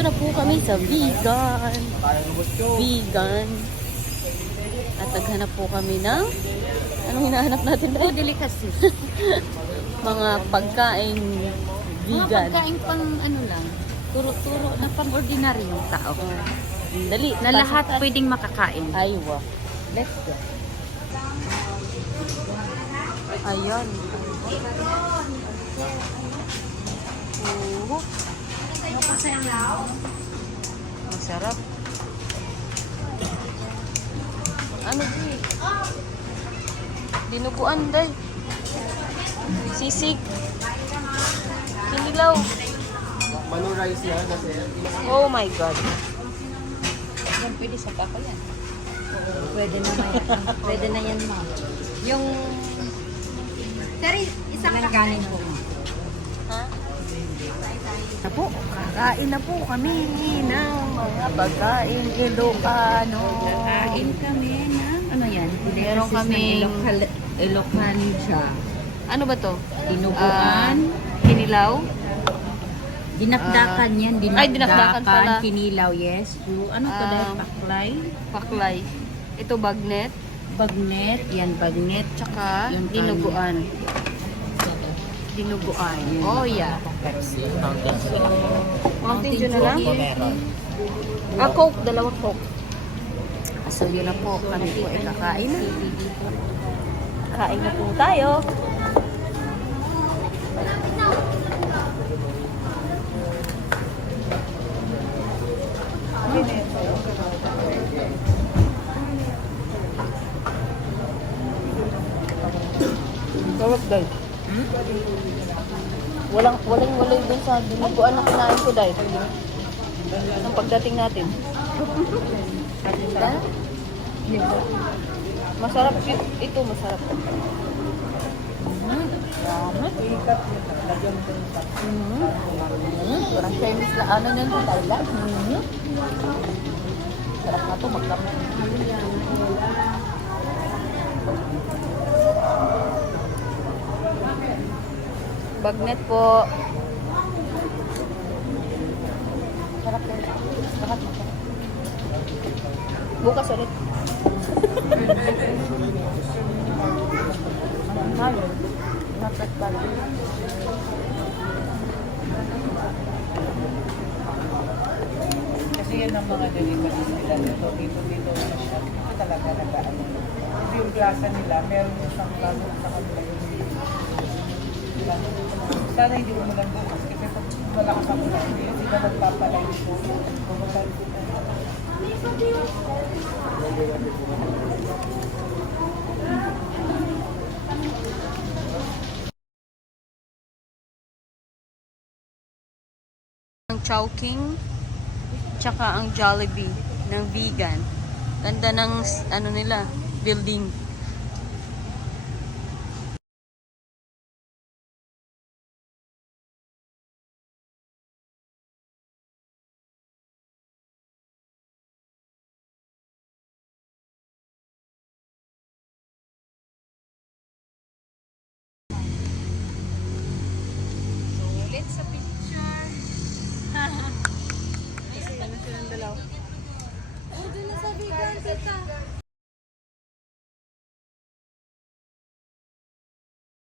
Nandito na po kami sa vegan. Vegan. At naghanap po kami ng anong hinahanap natin ba? Delicacy. Mga pagkain Mga vegan. pagkain pang ano lang, turo-turo na pang ordinaryong tao. Dali. Na lahat pwedeng makakain. Aywa. Let's go. Ayan. Oh. Masarap. Ano di? Dinuguan day. Sisig. Sinilaw. Mano rice yan kasi. Oh my God. Yan, pwede sa papa yan. Pwede na yan. Pwede na yan, ma. Yung... Pero isang kanin po. Ha? Na po, kakain na po kami ng mga pagkain Ilocano. Kakain kami ng... Ano yan? Meron kaming- Ilocanja. Ano ba to? Dinuguan. Kinilaw? Dinakdakan yan. Ay, dinakdakan pala. Kinilaw, yes. Ano to dahil? Paklay. Paklay. Ito bagnet. Bagnet. Yan, bagnet. Tsaka Yung dinuguan. Dinuguan. Oh yeah. Mountain Dew na lang? Coke. Dalawang Coke. So yun na po. Kami po ay kakain na. Kain na po tayo. Sarap dahil. Walang dun sa dinuguan na kinain ko dahil. Ang pagdating natin. Masarap ito, masarap. Parang Chinese na ano nyan sa Thailand. Sarap na ito, maglamay. Bagnet po. Sarap po. Sarap. Bukas ulit. Mahal. Nakat pala. Kasi yan ang mga deliveries nila dito na siya. Ito talaga nag-ano. Yung klasa nila, meron yung isang klasa sa kanila yung sana hindi mo lang bukas kasi pag wala ka kami hindi ka magpapalay dito. Ang Chowking tsaka ang Jollibee ng vegan. Ganda ng ano nila, building.